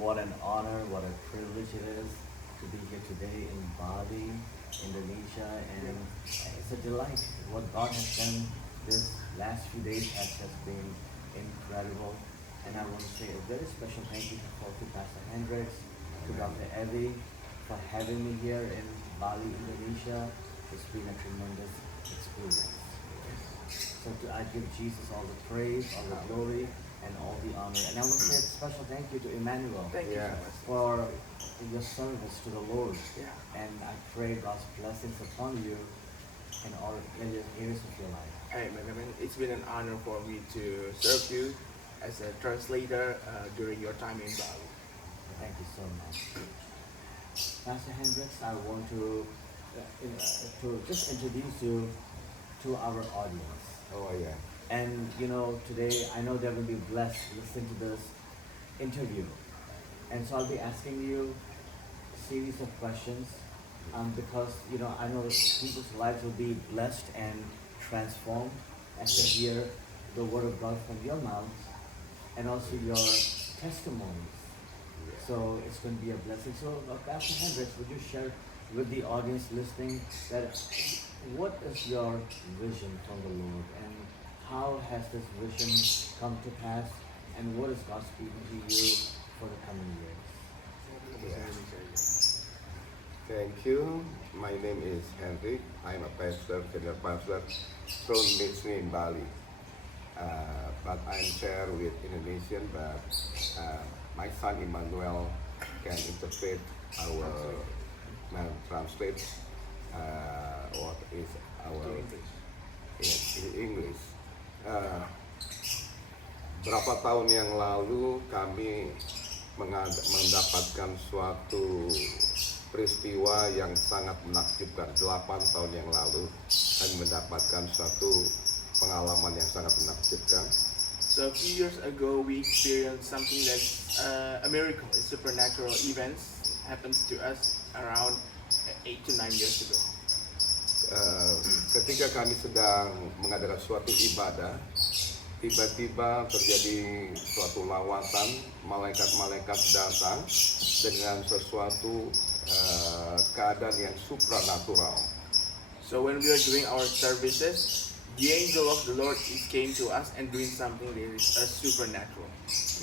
what an honor, what a privilege it is to be here today in Bali, Indonesia, and it's a delight. What God has done this last few days has just been incredible. And I want to say a very special thank you to Pastor Hendricks, to Dr. Evie for having me here in Bali, Indonesia. It's been a tremendous experience. So I give Jesus all the praise, all the glory, and all the honor. And I want to say a special thank you to Emmanuel Thank you so much. for your service to the Lord. Yeah. And I pray God's blessings upon you in all areas of your life. Amen. Amen. It's been an honor for me to serve you as a translator during your time in Bali. Thank you so much. Pastor Hendricks, I want to just introduce you to our audience. Oh yeah. And today I know they're going to be blessed listening to this interview. And so I'll be asking you a series of questions because I know people's lives will be blessed and transformed as they hear the word of God from your mouth and also your testimonies. So it's going to be a blessing. So Pastor Hendricks, would you share with the audience listening that what is your vision from the Lord and how has this vision come to pass and what is God speaking to you for the coming years? Thank you. My name is Henry. I'm a pastor, senior pastor, Throne Ministry in Bali. But I'm share with Indonesian, but my son Emmanuel can interpret translate what is our in English. Berapa tahun yang lalu kami mendapatkan suatu peristiwa yang sangat menakjubkan. 8 tahun yang lalu kami mendapatkan suatu pengalaman yang sangat menakjubkan. So a few years ago, we experienced something that's a miracle. A supernatural events happens to us around 8 to 9 years ago. Ketika kami sedang mengadakan suatu ibadah, tiba-tiba terjadi suatu lawatan, malaikat-malaikat datang dengan sesuatu keadaan yang supranatural. So when we are doing our services, the angel of the Lord came to us and doing something that is supernatural.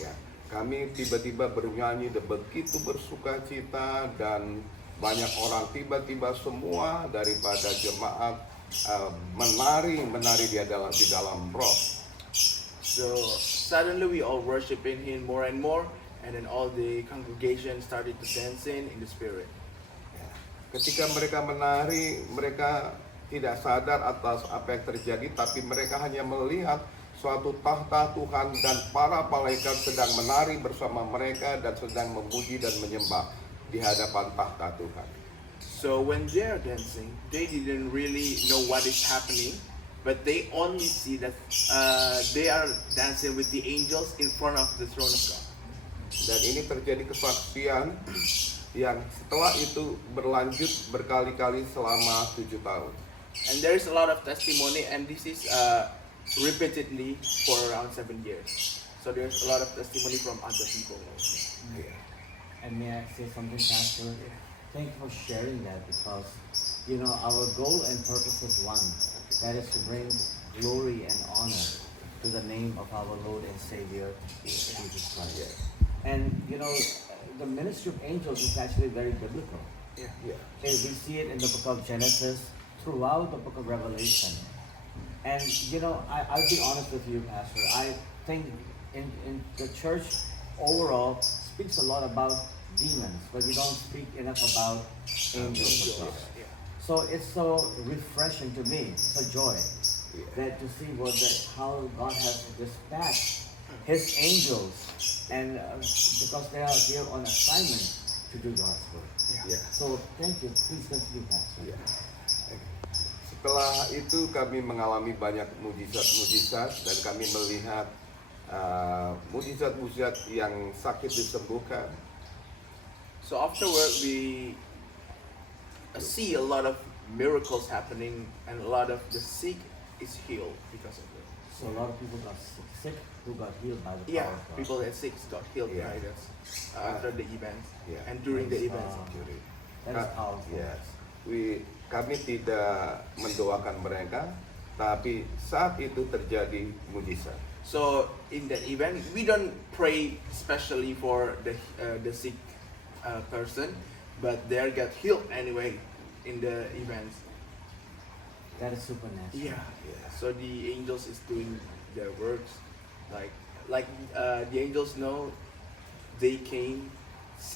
Ya, kami tiba-tiba bernyanyi dan begitu bersuka cita dan banyak orang tiba-tiba semua daripada jemaat menari di dalam roh. So suddenly we all worshiping Him more and more, and then all the congregation started to dancing in the spirit. Ketika mereka menari, mereka tidak sadar atas apa yang terjadi, tapi mereka hanya melihat suatu tahta Tuhan dan para malaikat sedang menari bersama mereka dan sedang memuji dan menyembah di hadapan tahta Tuhan. So when they are dancing, they didn't really know what is happening, but they only see that they are dancing with the angels in front of the throne of God. Dan ini terjadi kesaksian yang setelah itu berlanjut berkali-kali selama 7 tahun. And there is a lot of testimony, and this is repeatedly for around 7 years. So there's a lot of testimony from other people also. And may I say something, Pastor? Thank you for sharing that because, our goal and purpose is one. That is to bring glory and honor to the name of our Lord and Savior, Jesus Christ. And, the ministry of angels is actually very biblical. Yeah. We see it in the book of Genesis, throughout the book of Revelation. And, I'll be honest with you, Pastor. I think in the church overall speaks a lot about demons, but we don't speak enough about angels of God. So it's so refreshing to me. It's a joy that to see how God has dispatched His angels, and because they are here on assignment to do God's work. Yeah. So thank you. Please continue, Pastor. Yeah. Setelah itu kami mengalami banyak mujizat-mujizat dan kami melihat mujizat-mujizat yang sakit disembuhkan. So afterward, we see a lot of miracles happening, and a lot of the sick is healed because of it. So a lot of people got sick who got healed by the Yeah, power of God. people at 6 got healed Yeah. by this after the event Yeah. and during the Yes, event. Curi. That is powerful. Yes. Kami tidak mendoakan mereka, tapi saat itu terjadi mujizat. So in that event, we don't pray especially for the sick person, but they get healed anyway in the event. That is supernatural. Yeah. Yeah. So the angels is doing their works, like the angels know they came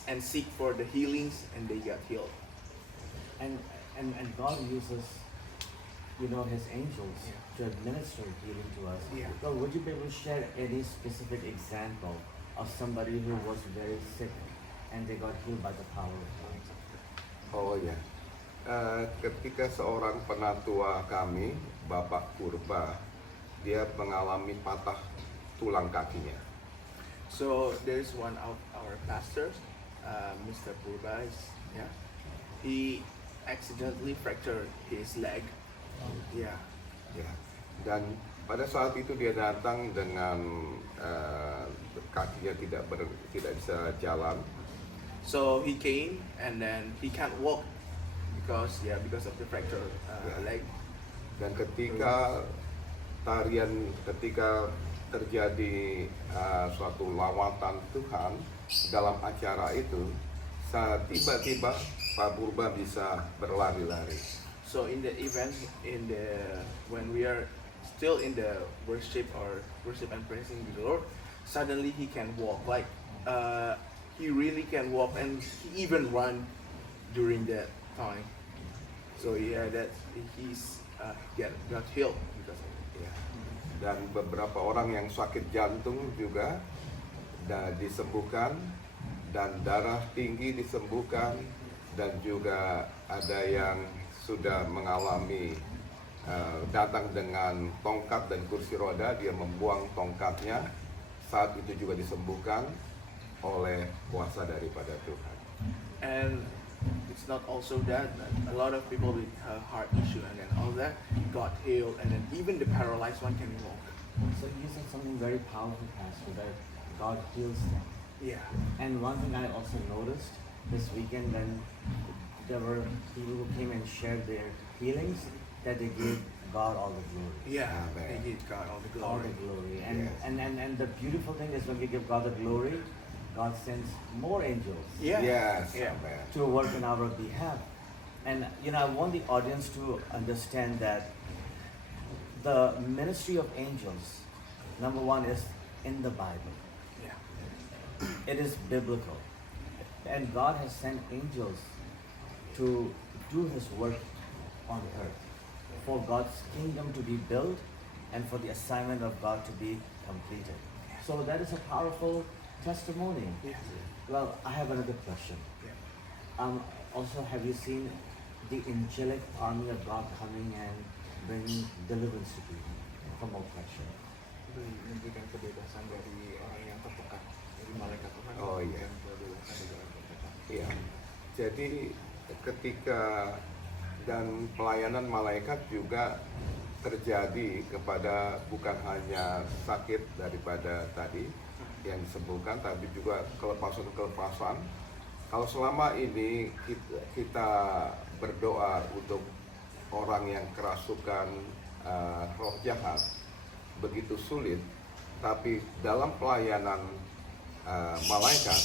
and seek for the healings and they got healed. And God uses, His angels Yeah. to administer healing to us. Yeah. So would you be able to share any specific example of somebody who was very sick and they got healed by the power of God? Oh ya, ketika seorang penatua kami, Bapak Purba, dia mengalami patah tulang kakinya. So there is one of our pastors, Mr. Purbais. Yeah, he accidentally fractured his leg. Yeah. Ya, dan pada saat itu dia datang dengan kakinya tidak bisa jalan. So he came and then he can't walk because of the fractured leg. Dan ketika terjadi suatu lawatan Tuhan dalam acara itu, saat tiba-tiba Pak Purba bisa berlari-lari. So in the event, when we are still in the worship and praising the Lord, suddenly he can walk. Like he really can walk, and he even run during that time. So yeah, that he's got healed because of it. Ya. Dan beberapa orang yang sakit jantung juga disembuhkan, dan darah tinggi disembuhkan, dan juga ada yang sudah mengalami datang dengan tongkat dan kursi roda, dia membuang tongkatnya, saat itu juga disembuhkan oleh kuasa daripada Tuhan. And it's not also that, but a lot of people with heart issue and then all that got healed, and then even the paralyzed one can walk. So you said something very powerful, Pastor, that God heals them. Yeah. And one thing I also noticed this weekend, when there were people who came and shared their healings, that they gave God all the glory. Yeah, Amen. they give God all the All glory. the glory. And, Yes. and the beautiful thing is when we give God the glory, God sends more angels Yeah. Yes, Yeah. amen. to work in our behalf. And I want the audience to understand that the ministry of angels, number one, is in the Bible. Yeah. It is biblical. And God has sent angels to do His work on earth, for God's kingdom to be built and for the assignment of God to be completed. So that is a powerful testimony. Yeah. Well, I have another question. Yeah. Also, have you seen the angelic army of God coming and bringing deliverance to people from oppression? Memberikan kebebasan dari orang yang tertekan, dari malaikat Tuhan. Oh, iya. Memberikan kebebasan dari orang tertekan. Iya. Jadi ketika dan pelayanan malaikat juga terjadi kepada bukan hanya sakit daripada tadi yang disembuhkan, tapi juga kelepasan-kelepasan. Kalau selama ini kita berdoa untuk orang yang kerasukan roh jahat begitu sulit, tapi dalam pelayanan malaikat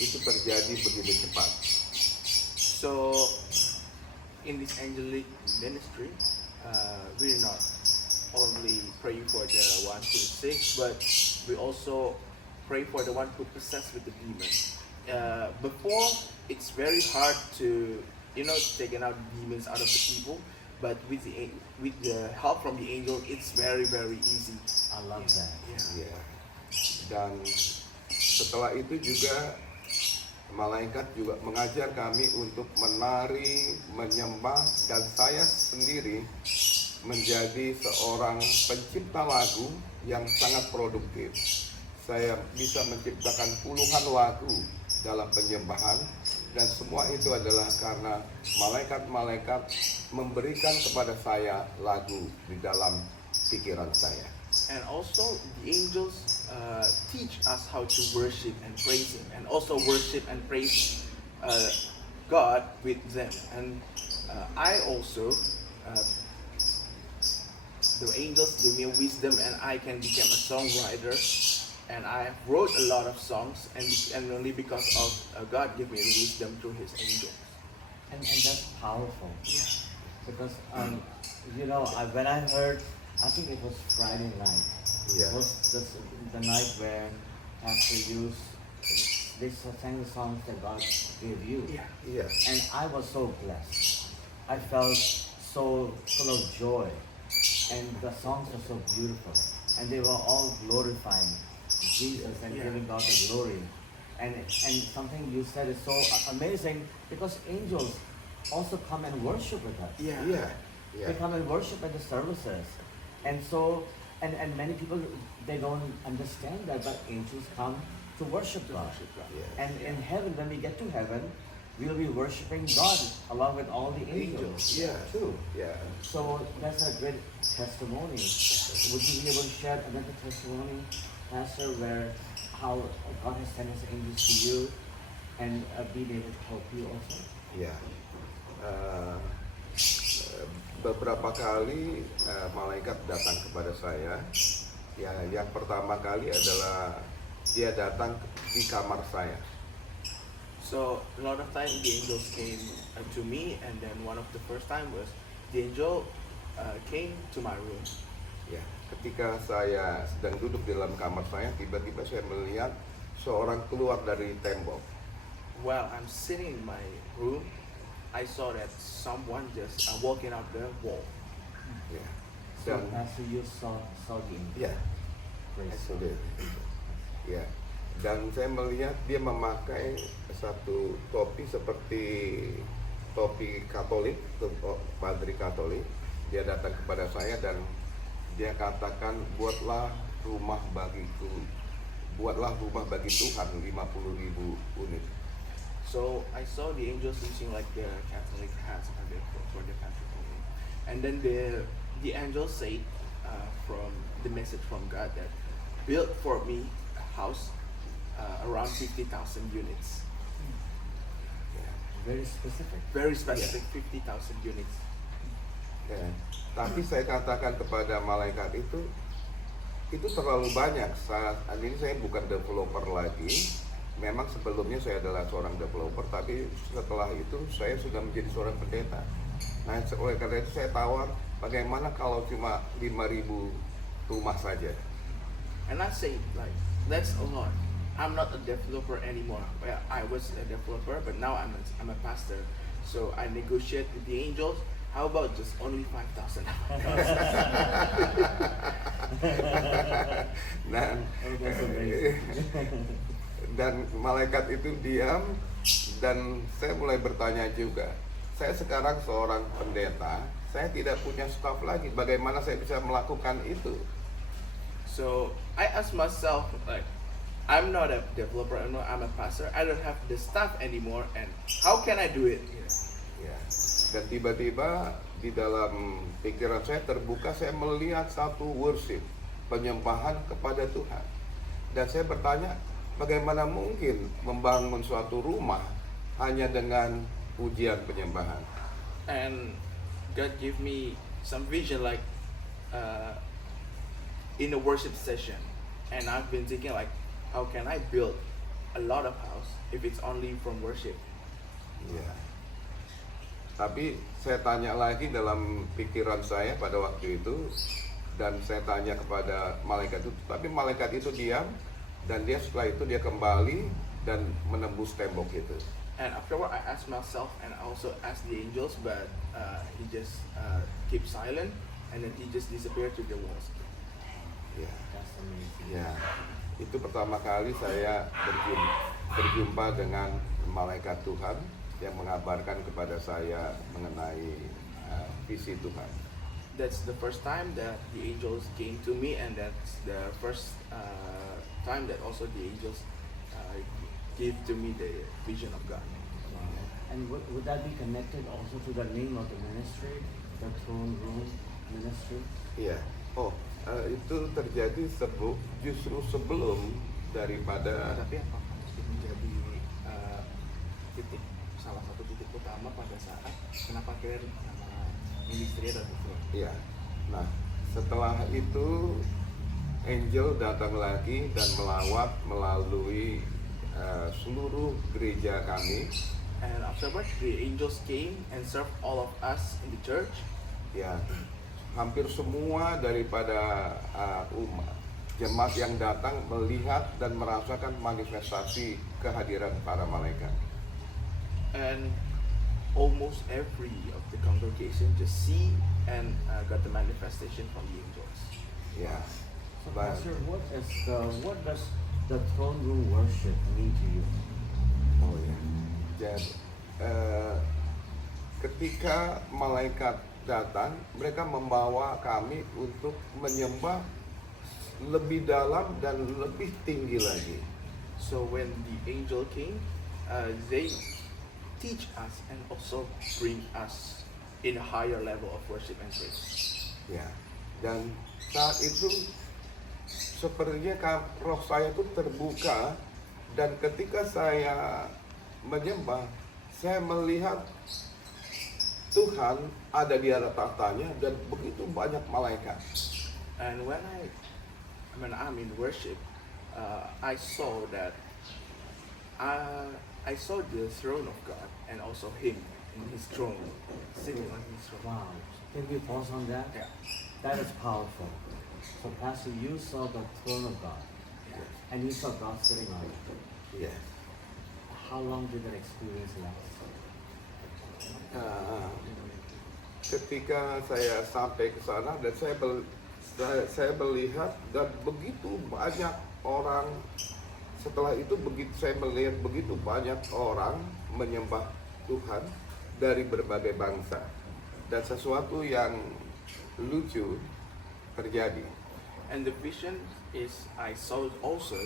itu terjadi begitu cepat. So in this angelic ministry, we're not only praying for the one who's sick, but we also pray for the one who possessed with the demon. Before, it's very hard to taking out demons out of the people, but with the help from the angel, it's very easy. I love that. Yeah. Ya. Dan setelah itu juga malaikat juga mengajar kami untuk menari, menyembah, dan saya sendiri menjadi seorang pencipta lagu yang sangat produktif. Saya bisa menciptakan puluhan lagu dalam penyembahan, dan semua itu adalah karena malaikat-malaikat memberikan kepada saya lagu di dalam pikiran saya. And also the angels teach us how to worship and praise Him, and also worship and praise God with them. And I also, the angels give me wisdom, and I can become a songwriter. And I wrote a lot of songs, and only because of God give me the wisdom through His angels. And that's powerful. Yeah. Because when I heard, I think it was Friday night. Yeah. It was the night where Pastor Hughes, they sang the songs that God gave you. Yeah. Iya. And I was so blessed. I felt so full of joy. And the songs are so beautiful. And they were all glorifying Jesus and Yeah. giving God the glory. And something you said is so amazing, because angels also come and worship with us. Yeah. Iya. Iya. They come and worship at the services. And so, and many people, they don't understand that, but angels come to worship God. Yeah. And in heaven, when we get to heaven, we'll be worshiping God along with all the angels. Iya. Too. Iya. So that's a great testimony. Would you be able to share another testimony, Pastor, where how God has sent His angels to you and being able to help you also? Ya, beberapa kali malaikat datang kepada saya. Ya, yang pertama kali adalah dia datang di kamar saya. So a lot of times the angels came to me, and then one of the first time was the angel came to my room. Ya, ketika saya sedang duduk di dalam kamar saya, tiba-tiba saya melihat seorang keluar dari tembok. While I'm sitting in my room, I saw that someone just walking up the wall. Ya, So dan Pastor, you saw the angel. ya, Praise itu God. dia. Ya, dan saya melihat dia memakai satu topi seperti topi Katolik, padri Katolik. Dia datang kepada saya dan dia katakan, buatlah rumah bagi Tuhan 50.000 unit. So I saw the angels using like the Catholic hats for the Catholic. And then the angel said from the message from God that build for me a house around 50,000 units. Ya. Very specific. Very specific, 50,000 units. Ya. Tapi saya katakan kepada malaikat itu terlalu banyak. Saat ini saya bukan developer lagi. Memang sebelumnya saya adalah seorang developer, tapi setelah itu saya sudah menjadi seorang pendeta. Nah, oleh karena itu saya tawar, bagaimana kalau cuma 5.000 rumah saja? And I say like, that's a lot. I'm not a developer anymore. Well, I was a developer, but now I'm a pastor. So I negotiate with the angels. How about just only 5,000? Oh, that's amazing. Dan malaikat itu diam, dan saya mulai bertanya juga. Saya sekarang seorang pendeta, saya tidak punya staf lagi. Bagaimana saya bisa melakukan itu? So I ask myself like, I'm not a developer anymore. I'm a pastor. I don't have the staff anymore, and how can I do it? Ya. Dan tiba-tiba di dalam pikiran saya terbuka, saya melihat satu worship, penyembahan kepada Tuhan. Dan saya bertanya, bagaimana mungkin membangun suatu rumah hanya dengan pujian penyembahan? And God gave me some vision like in a worship session, and I've been thinking like, how can I build a lot of house if it's only from worship? Ya. Tapi saya tanya lagi dalam pikiran saya pada waktu itu, dan saya tanya kepada malaikat itu, tapi malaikat itu diam, dan dia setelah itu dia kembali dan menembus tembok itu. And afterward, I asked myself, and I also asked the angels, but he just kept silent, and then he just disappeared to the walls. Ya, That's amazing. ya. Itu pertama kali saya berjumpa dengan malaikat Tuhan yang mengabarkan kepada saya mengenai visi Tuhan. That's the first time that the angels came to me, and that's the first time that also the angels gave to me the vision of God. And would that be connected also to the name of the ministry, the throne room ministry? Iya. Oh, Itu terjadi justru sebelum daripada Tapi apakah itu menjadi titik salah satu titik utama pada saat kenapa akhirnya nama ministry ada itu? ya. Nah, setelah itu Angel datang lagi dan melawat melalui seluruh gereja kami. And afterwards, the angels came and served all of us in the church. Ya, hampir semua daripada umat jemaat yang datang melihat dan merasakan manifestasi kehadiran para malaikat. And almost every of the congregation just see and got the manifestation from the angels. Ya, So, But- Pastor, what does the throne room worship mean to you? oh ya. Jadi ketika malaikat datang, mereka membawa kami untuk menyembah lebih dalam dan lebih tinggi lagi. So when the angel came, they teach us and also bring us in a higher level of worship and praise. Ya, dan saat itu sepertinya roh saya itu terbuka, dan ketika saya menyembah, saya melihat Tuhan ada di atas tahtanya dan begitu banyak malaikat. And when I'm in worship, I saw that I saw the throne of God and also Him in His throne, sitting on His throne. Wow. Can we pause on that? Yeah. That is powerful. So, Pastor, you saw the throne of God, and you saw God sitting on it. Yes. How long did that experience last? Ketika saya sampai ke sana dan saya melihat dan begitu banyak orang, setelah itu begitu saya melihat begitu banyak orang menyembah Tuhan dari berbagai bangsa, dan sesuatu yang lucu terjadi. And the vision is I saw also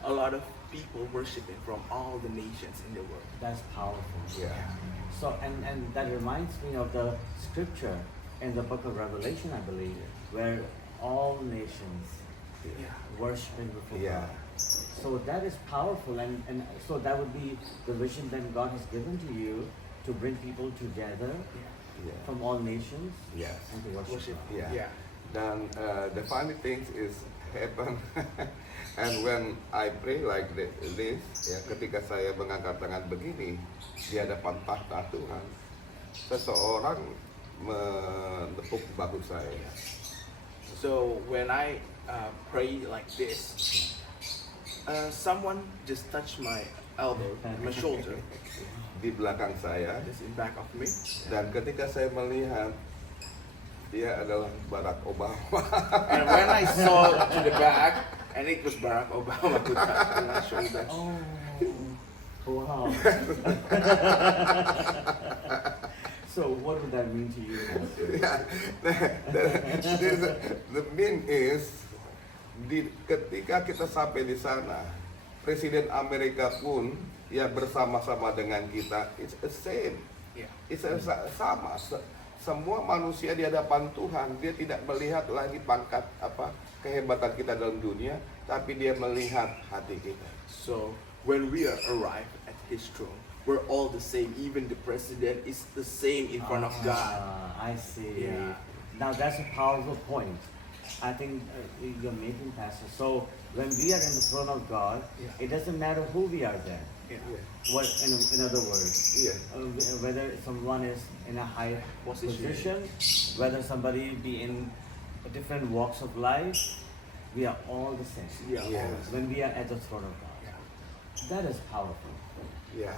a lot of people worshiping from all the nations in the world. That's powerful. Ya. So, and that reminds me of the scripture in the book of Revelation, I believe, where all nations worshiping before Yeah. God. So that is powerful, and so that would be the vision that God has given to you to bring people together Yeah. from all nations Yes. and to worship Worship. God. Yeah. Dan the funny things is happen, and when I pray like this, ya, ketika saya mengangkat tangan begini di hadapan tahta Tuhan, seseorang menepuk bahu saya. So when I pray like this, someone just touched my elbow, my shoulder, Di belakang saya, just in back of me. dan ketika saya melihat dia adalah Barack Obama. And when I saw to the back, and it was Barack Obama who touched my shoulder. Oh, wow. So what would that mean to you? The mean is ketika kita sampai di sana, Presiden Amerika pun ya bersama-sama dengan kita. It's the same. Yeah. It's sama. Semua manusia di hadapan Tuhan, dia tidak melihat lagi pangkat kehebatan kita dalam dunia, tapi dia melihat hati kita. So when we arrive at His throne, we're all the same. Even the president is the same in front of God. I see. Yeah. Now that's a powerful point. I think you're making, Pastor. So when we are in the throne of God, Yeah. it doesn't matter who we are there. Yeah. What, in other words, Iya. whether someone is in a high Position. position, whether somebody be in different walks of life, we are all the same. Yeah. Yes. When we are at the throne of God, that is powerful. Ya,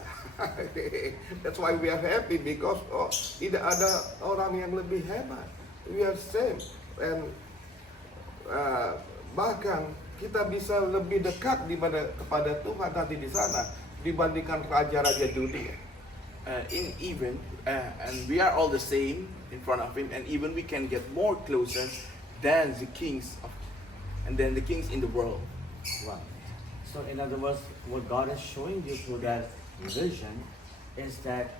that's why we are happy because tidak ada orang yang lebih hebat. We are same, and bahkan kita bisa lebih dekat kepada Tuhan nanti di sana dibandingkan raja-raja dunia. And we are all the same in front of Him, and even we can get more closer than the kings in the world. Right. So in other words, what God is showing you through that vision is that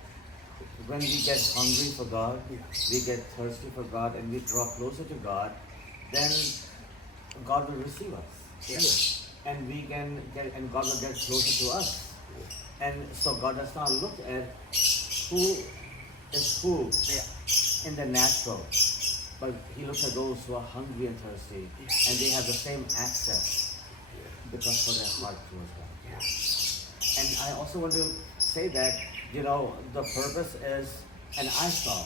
when we get hungry for God, we get thirsty for God, and we draw closer to God, then God will receive us. Yeah. And we can get, and God will get closer to us. And so God does not look at who is who Yeah. in the natural, but He looks at those who are hungry and thirsty, and they have the same access because for their heart towards God. And I also want to say that, you know, the purpose is, and I saw,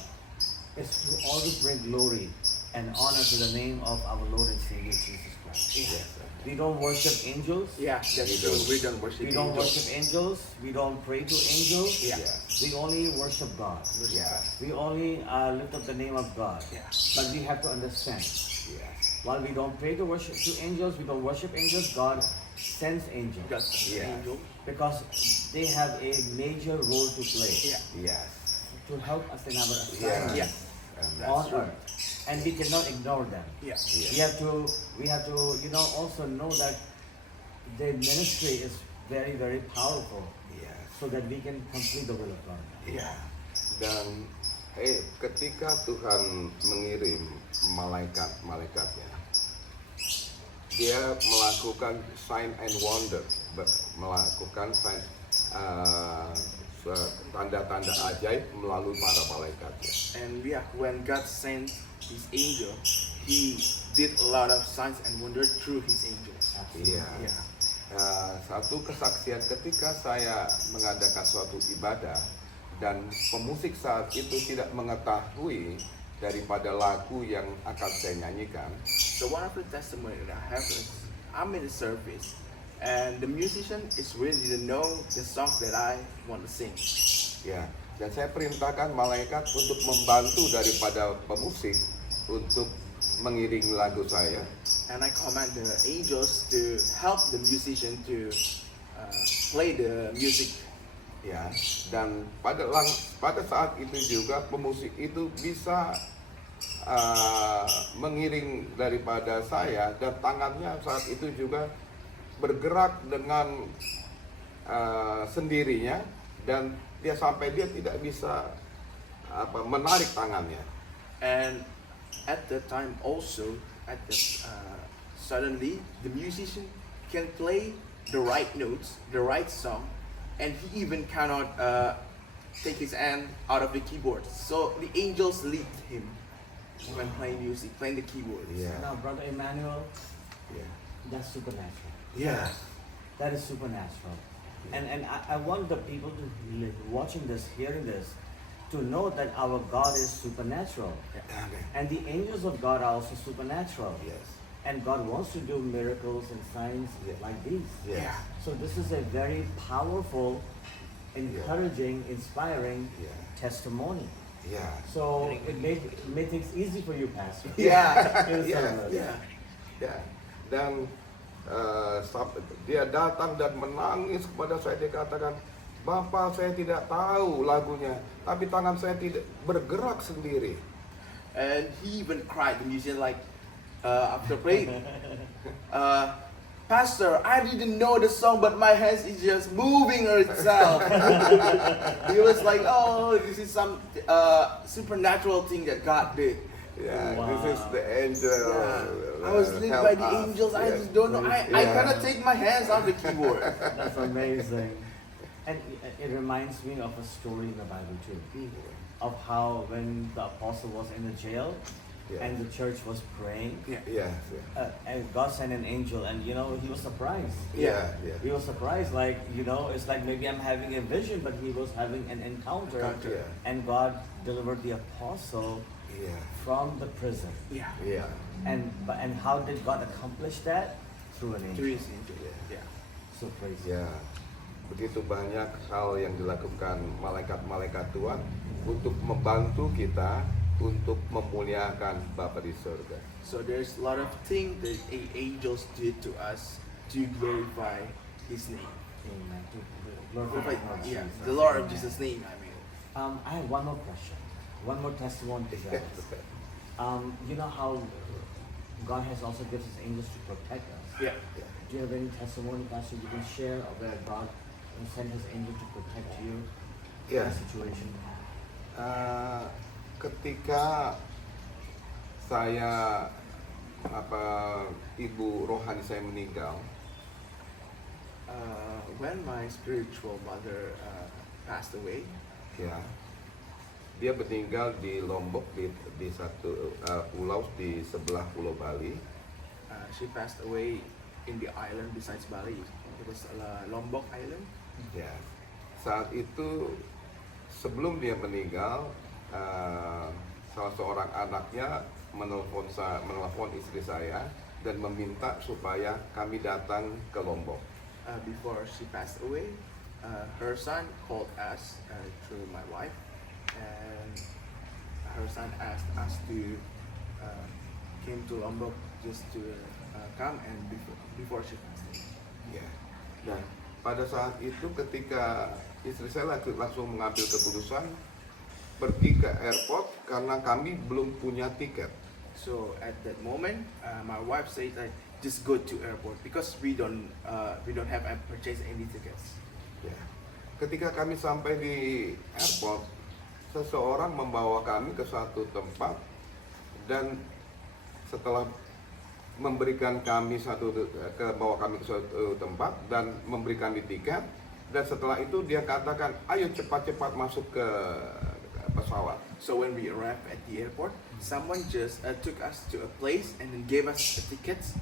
is to always bring glory and honor to the name of our Lord and Savior Jesus Christ. Yeah. We don't worship angels. Yeah, that's true. We don't worship We don't angels. worship angels. We don't pray to angels. Yeah. We only worship God. Yeah. We only lift up the name of God. Yeah. But we have to understand, Yes. while we don't pray to worship to angels, we don't worship angels, God sends angels. God sends Yeah. angel. Because they have a major role to play Yeah. Yes. to help us in our Yeah. assignment Yeah. And that's on true. earth. And we cannot ignore them. Yeah. Yes. We have to, you know, also know that their ministry is very, very powerful Yes. so that we can complete the will of God. Ya, dan ketika Tuhan mengirim malaikat-malaikatnya, dia melakukan sign and wonder, melakukan tanda-tanda ajaib melalui para malaikatnya. And yeah, when God sent His angel, He did a lot of signs and wonders through His angels. Iya. Yeah. Satu kesaksian ketika saya mengadakan suatu ibadah dan pemusik saat itu tidak mengetahui daripada lagu yang akan saya nyanyikan. So one of the testimony that I have is I'm in the service and the musician is really didn't know the songs that I want to sing. Ya, dan saya perintahkan malaikat untuk membantu daripada pemusik untuk mengiring lagu saya. And I command the angels to help the musician to play the music. Ya, dan pada saat itu juga pemusik itu bisa mengiring daripada saya dan tangannya saat itu juga bergerak dengan sendirinya dan dia tidak bisa menarik tangannya. And at that time also, suddenly the musician can play the right notes, the right song, and he even cannot take his hand out of the keyboard. So the angels lead him when playing music, playing the keyboards. Yeah. Now, Brother Emmanuel, Ya. that's supernatural. Ya. That is supernatural. And I want the people to watching this, hearing this, to know that our God is supernatural. Amen. And the angels of God are also supernatural. Yes. And God wants to do miracles and signs Yeah. like these. Yes. So this is a very powerful, encouraging, inspiring Yeah. testimony. Ya. So it made things easy for you, Pastor. Yeah. In Ya. service. Yeah. Ya. Dan dia datang dan menangis kepada saya. Dia katakan, Bapak, saya tidak tahu lagunya, tapi tangan saya tidak bergerak sendiri. And he even cried. The musician like after playing, Pastor, I didn't know the song, but my hands is just moving itself. He was like, oh, this is some supernatural thing that God did. Ya, Wow. this is the angel. Yeah. I was led help by the us. angels. I Yes. just don't know. I Yeah. cannot take my hands off the keyboard. That's amazing. And it reminds me of a story in the Bible too, of how when the apostle was in the jail Yeah. and the church was praying, Yeah. Yes. and God sent an angel, and you know, he was surprised. Yeah. Yeah. He was surprised, like, you know, it's like maybe I'm having a vision, but he was having an encounter. Encounter. And God delivered the apostle Yeah. from the prison. Yeah. Yeah. And how did God accomplish that? Through an Through angel. his angel. Yeah. So praise Ya, begitu banyak hal yang dilakukan malaikat-malaikat Tuhan untuk membantu kita untuk memuliakan Bapa di surga. So there's a lot of things that angels did to us to glorify His name. Amen. Glorify, yeah, Jesus. the Lord of Jesus' name. I mean. I have one more question, one more testimony to share. You know how God has also given His angels to protect us. Yeah. Do you have any testimony, Pastor, you can share of where God sent His angel to protect you in Ya, a situation? ketika saya ibu rohani saya meninggal, When my spiritual mother passed away, ya, dia meninggal di Lombok di satu pulau di sebelah Pulau Bali. she passed away in the island besides Bali. It was Lombok Island. Ya, saat itu sebelum dia meninggal, salah seorang anaknya menelpon istri saya dan meminta supaya kami datang ke Lombok. Before she passed away, her son called us through my wife, and her son asked us to came to Lombok just to come and before she passed away. Ya. Dan pada saat itu ketika istri saya langsung mengambil keputusan pergi ke airport karena kami belum punya tiket. So at that moment, my wife said like just go to airport because we don't have purchase any tickets. Ya. Ketika kami sampai di airport, seseorang membawa kami ke satu tempat dan setelah memberikan kami bawa kami ke suatu tempat dan memberikan di tiket, dan setelah itu dia katakan ayo cepat-cepat masuk ke pesawat. So when we arrived at the airport, someone just took us to a place and then gave us the tickets,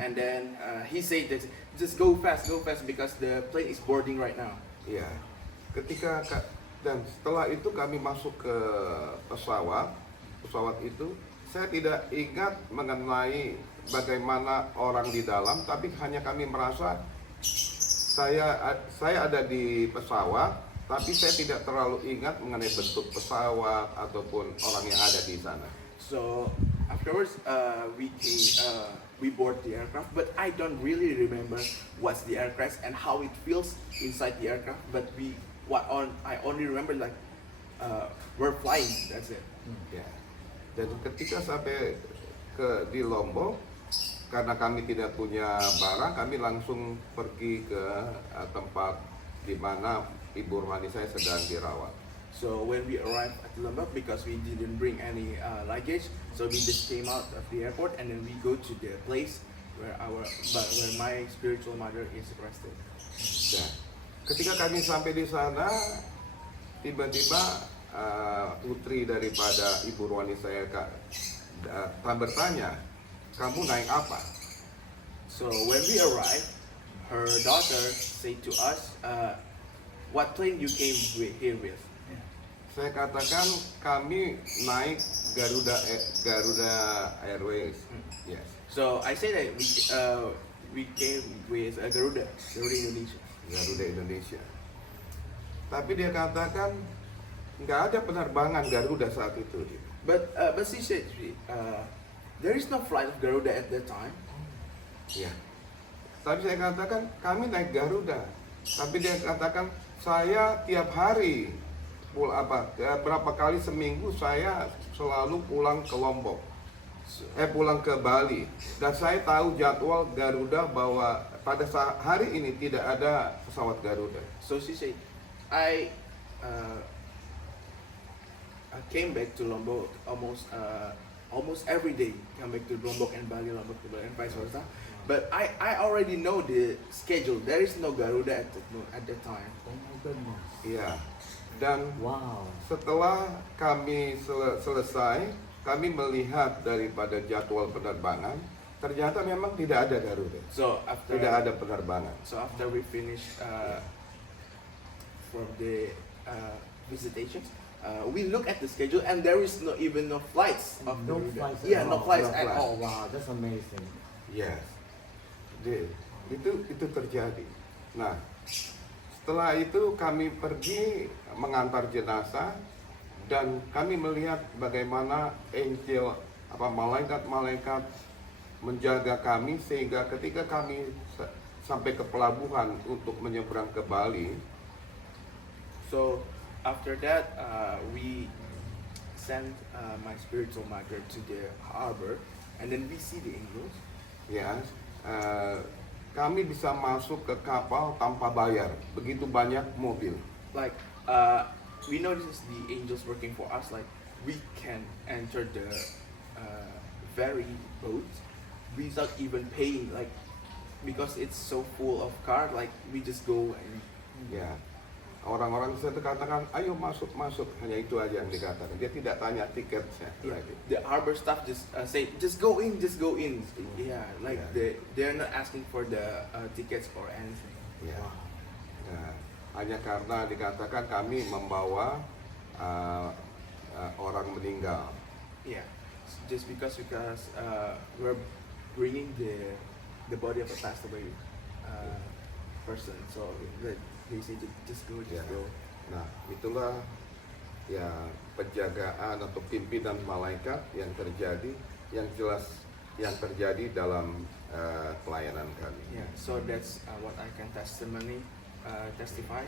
and then he said that just go fast because the plane is boarding right now. Ya, dan setelah itu kami masuk ke pesawat itu saya tidak ingat mengenai bagaimana orang di dalam, tapi hanya kami merasa saya ada di pesawat, tapi saya tidak terlalu ingat mengenai bentuk pesawat ataupun orang yang ada di sana. So afterwards, we board the aircraft, but I don't really remember what's the aircraft and how it feels inside the aircraft. But I only remember like we're flying. That's it. Ya. Dan ketika sampai di Lombok, karena kami tidak punya barang, kami langsung pergi ke tempat di mana ibu rohani saya sedang dirawat. So when we arrived at Lombok, because we didn't bring any luggage, so we just came out of the airport and then we go to the place where my spiritual mother is rested. Ya. Ketika kami sampai di sana, tiba-tiba putri daripada ibu rohani saya bertanya, kamu naik apa? So when we arrived, her daughter said to us, what plane you came here with? Saya katakan kami naik Garuda Airways. Yes. So I say that we came with Garuda Indonesia. Garuda Indonesia. Tapi dia katakan nggak ada penerbangan Garuda saat itu. But she said there is no flight of Garuda at that time. Ya. Tapi saya katakan kami naik Garuda. Tapi dia katakan saya tiap hari berapa kali seminggu saya selalu pulang ke Lombok. Pulang ke Bali. Dan saya tahu jadwal Garuda bahwa pada hari ini tidak ada pesawat Garuda. So she said, I came back to Lombok almost every day. Come back to Lombok and Bali, Lombok to Bali, and vice versa. But I already know the schedule. There is no Garuda at that time. Oh my goodness. Iya. Dan Wow. setelah kami selesai, kami melihat daripada jadwal penerbangan, ternyata memang tidak ada Garuda. So after Tidak ada penerbangan. So after we finish from the visitations, we look at the schedule and there is even no flights of No Garuda. flights at Yeah, all. no flights No at flights. all. Oh wow, that's amazing. Yes. Itu terjadi. Nah, setelah itu kami pergi mengantar jenazah dan kami melihat bagaimana malaikat-malaikat menjaga kami sehingga ketika kami sampai ke pelabuhan untuk menyeberang ke Bali. So after that, we sent my spiritual mother to the harbor, and then we see the angels. Ya, kami bisa masuk ke kapal tanpa bayar. Begitu banyak mobil. Like we notice the angels working for us. Like we can enter the ferry boat, without even paying, like because it's so full of car, like we just go and Ya, orang-orang di situ katakan, ayo masuk masuk, hanya itu aja yang dikatakan. Dia tidak tanya tiketnya lagi. the harbor staff just say just go in, just go in. Yeah, like Yeah. they're not asking for the tickets or anything. Ya. Nah, hanya karena dikatakan kami membawa orang meninggal. Yeah, just because we're bringing the body of a passed away person, so they say just go, just Ya. go. Nah, itulah ya penjagaan atau pimpinan malaikat yang terjadi, yang jelas yang terjadi dalam pelayanan kami. Yeah, so that's what I can testify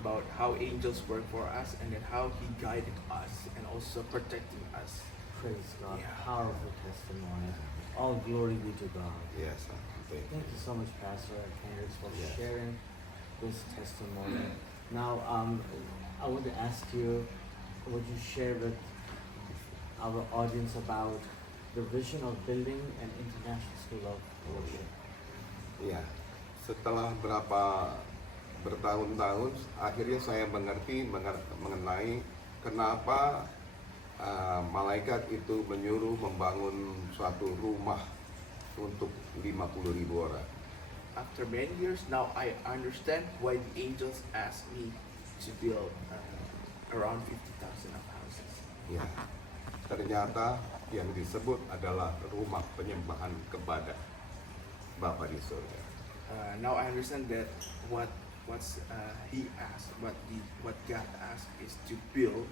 about how angels work for us, and then how He guided us and also protecting us. Praise God. Yeah. Powerful testimony. All glory be to God. Yes, thank you. Thank you so much, Pastor Kendricks, for Yes. sharing this testimony. Now, I want to ask you, would you share with our audience about the vision of building an international school of worship? Ya, setelah bertahun-tahun, akhirnya saya mengerti mengenai kenapa malaikat itu menyuruh membangun suatu rumah untuk 50.000 orang. After many years, now I understand why the angels asked me to build around 50,000 of houses. Ya, ternyata yang disebut adalah rumah penyembahan kepada Bapa di surga. Now I understand that what He asked, what God asked, is to build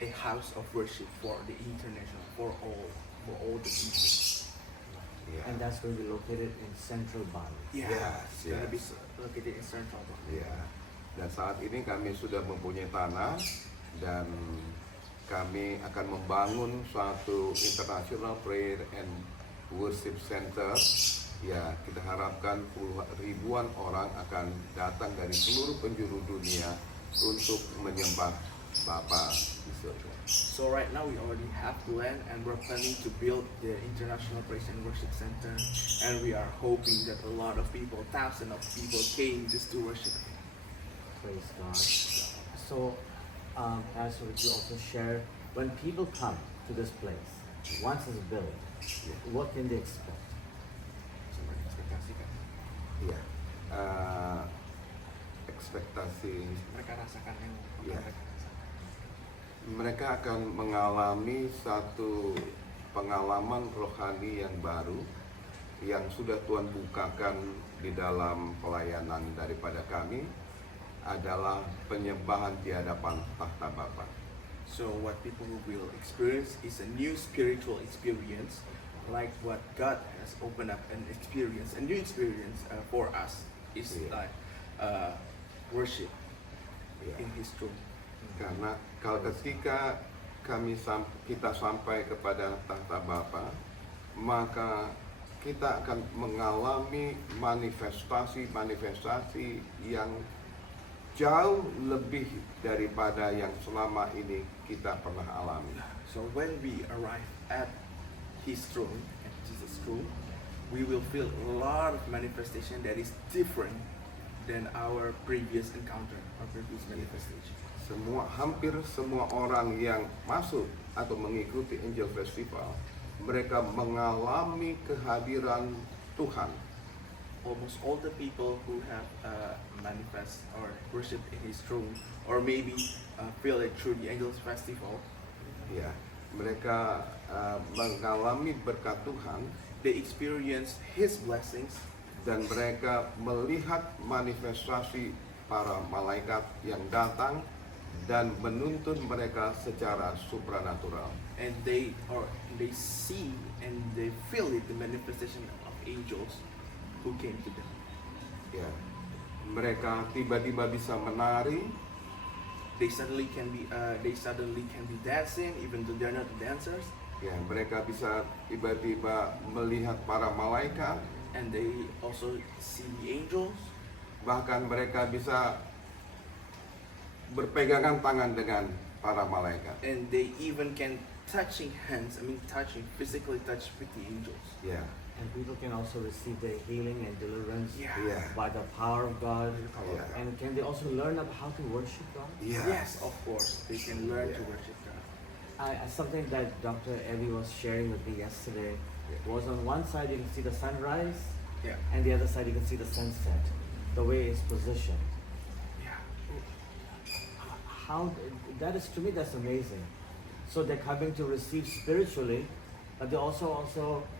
a house of worship for the international, for all the people. Ya. And that's going to be located in Central Bali. Yeah, Yes, it's gonna be yes. located in Central Bali. Ya, dan saat ini kami sudah mempunyai tanah dan kami akan membangun suatu International Prayer and Worship Center. Ya, kita harapkan ribuan orang akan datang dari seluruh penjuru dunia untuk menyembah Bapa di surga. So right now we already have the land, and we're planning to build the International Praise and Worship Center, and we are hoping that a lot of people, thousands of people, came just to worship Him. Praise God. So, Pastor, would you also share, when people come to this place, once it's built, what can they expect? Sama ekspektasikan. Ya, ekspektasi Mereka rasakan yang Ya. mereka rasakan. mereka akan mengalami satu pengalaman rohani yang baru yang sudah Tuhan bukakan di dalam pelayanan daripada kami adalah penyembahan di hadapan tahta Bapa. So what people will experience is a new spiritual experience, like what God has opened up an experience, a new experience for us is Yeah. like worship Ya. in His throne. Karena kalau ketika kita sampai kepada tahta Bapa, maka kita akan mengalami manifestasi yang jauh lebih daripada yang selama ini kita pernah alami. So when we arrive at His throne, at Jesus' throne, we will feel a lot of manifestation that is different than our previous encounter, our previous manifestation. Hampir semua orang yang masuk atau mengikuti Angel Festival, mereka mengalami kehadiran Tuhan. Almost all the people who have manifest or worship in His throne, or maybe feel it through the Angels Festival, Ya, mereka mengalami berkat Tuhan they experience His blessings, dan mereka melihat manifestasi para malaikat yang datang dan menuntun mereka secara supranatural. and they see and they feel it, the manifestation of angels who came to them. Ya, mereka tiba-tiba bisa menari, They suddenly can be dancing, even though they're not dancers, ya, mereka bisa tiba-tiba melihat para malaikat, and they also see the angels. bahkan mereka bisa berpegangan tangan dengan para malaikat. And they even can touching hands. I mean, physically touch with the angels. Ya, And people can also receive the healing and deliverance Yeah. ya, by the power of God. Yeah. And can they also learn about how to worship God? ya. Yes, of course. They can learn to Yeah. worship God. Something that Dr. Evie was sharing with me yesterday was on one side you can see the sunrise, Yeah. and the other side you can see the sunset, the way it's positioned. Yeah. How that is, to me, that's amazing. So they're coming to receive spiritually, but they're also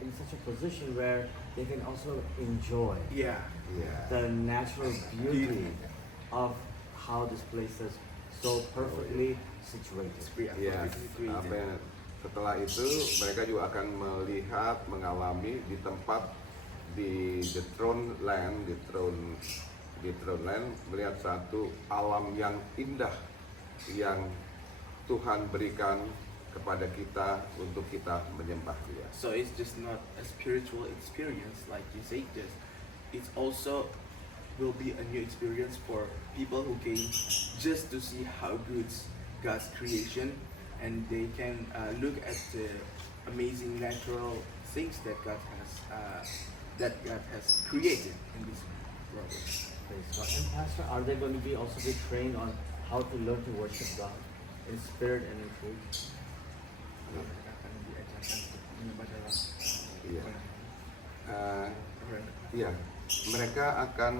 in such a position where they can also enjoy Yeah. Ya. the natural beauty of how this place is so perfectly situated. Ya, Perfectly created. sampai setelah itu mereka juga akan melihat, mengalami di tempat di the throne land, di throne land melihat satu alam yang indah yang Tuhan berikan kepada kita untuk kita menyembah Dia. So it's just not a spiritual experience like you say this. It's also will be a new experience for people who came just to see how good God's creation, and they can look at the amazing natural things that God has created in this world. Praise God. And Pastor, are they going to be also be trained on how to learn to worship God in spirit and in truth? Mereka akan diajarkan untuk menyembah dalam Iya. Iya, mereka akan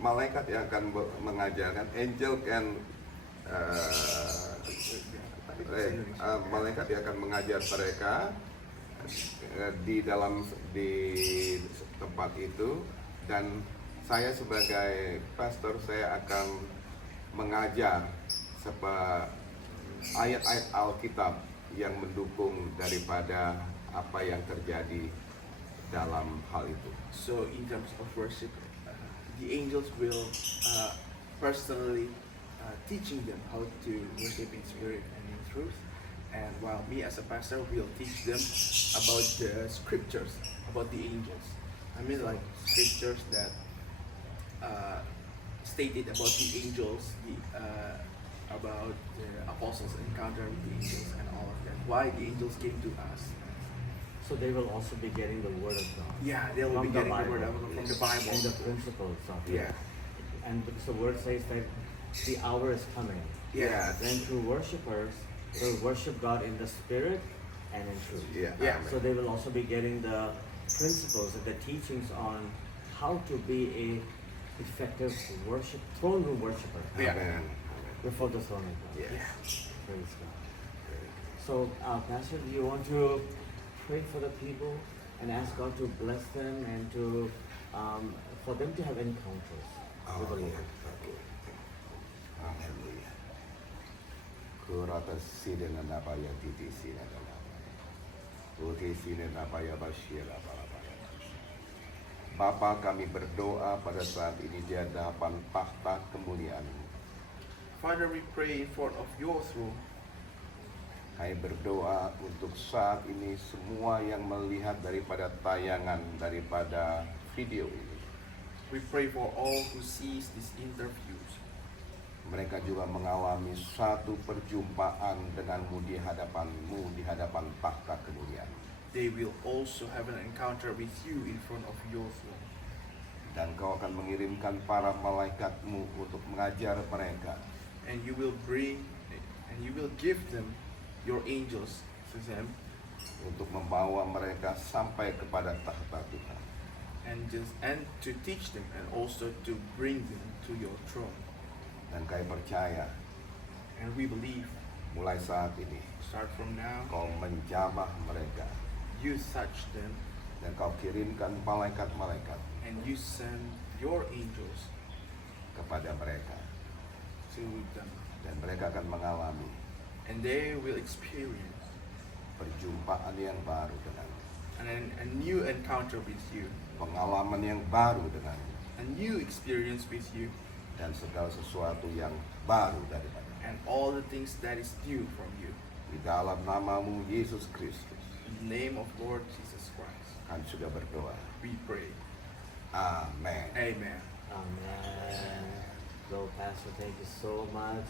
malaikat yang akan mengajarkan, angel can malaikat yang akan mengajar mereka di tempat itu, dan saya sebagai pastor saya akan mengajar ayat-ayat Alkitab yang mendukung daripada apa yang terjadi dalam hal itu. So in terms of worship, the angels will personally teaching them how to worship in spirit and in truth. And while me as a pastor will teach them about the scriptures, about the angels. I mean like scriptures that stated about the angels, about the apostles' encounter with the angels and all of that. Why the angels came to us. So they will also be getting the word of God. Yeah, they will be From the getting the Bible. word from the Bible. And the principles of it. Yeah. And because the word says that the hour is coming. Yeah. Then true worshipers will worship God in the spirit and in truth. Yeah. Yeah. Amen. So they will also be getting the principles and the teachings on how to be a effective throne room worshiper Yeah. Amen. before the throne of God. Yes. Praise God. So, Pastor, do you want to pray for the people and ask God to bless them and to for them to have encounters with Oh, the iya. Lord? Oke. Haleluya. Kurata sidena napaya titi sidena napaya. Uti sidena napaya basyira balabaya. Bapa, kami berdoa pada saat ini di hadapan tahta kemuliaan-Mu. Father, we pray in front of your throne. Kami berdoa untuk saat ini semua yang melihat daripada tayangan daripada video ini. We pray for all who sees these interviews. Mereka juga mengalami satu perjumpaan denganmu di hadapan-Mu, di hadapan tahta kemuliaan. They will also have an encounter with you in front of your throne. Dan Kau akan mengirimkan para malaikat-Mu untuk mengajar mereka. And you will give them your angels to them, Untuk membawa mereka sampai kepada tahta Tuhan. and to teach them and also to bring them to your throne. Dan kami percaya And we believe, mulai saat ini start from now, Kau menjamah mereka. you touch them Dan Kau kirimkan malaikat-malaikat and you send your angels kepada mereka. to them. Dan mereka akan mengalami And they will experience perjumpaan yang baru denganmu. a new encounter with you, Pengalaman yang baru denganmu. a new experience with you, Dan segala sesuatu yang baru daripada. and all the things that is new from you. Di dalam namamu Yesus Kristus, In the name of Lord Jesus Christ, kami sudah berdoa. we pray. Amin. Amen. Amen. So, Pastor, thank you so much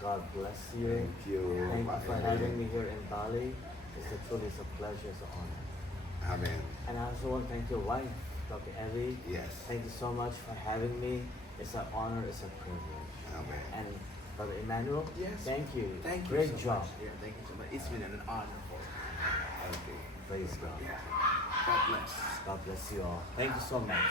God bless you. Thank you, Thank you Pak for Eri. having me here in Bali. It's a pleasure, it's an honor. Amin. And I also want to thank your wife, Dr. Ellie. Yes. Thank you so much for having me. It's an honor, it's a privilege. Amin. And Brother Emmanuel, Yes. thank you. Thank you Great so job. much. Yeah, thank you so much. It's been an honor for me. Okay. Praise God. Yeah. God bless. God bless you all. Thank you so much.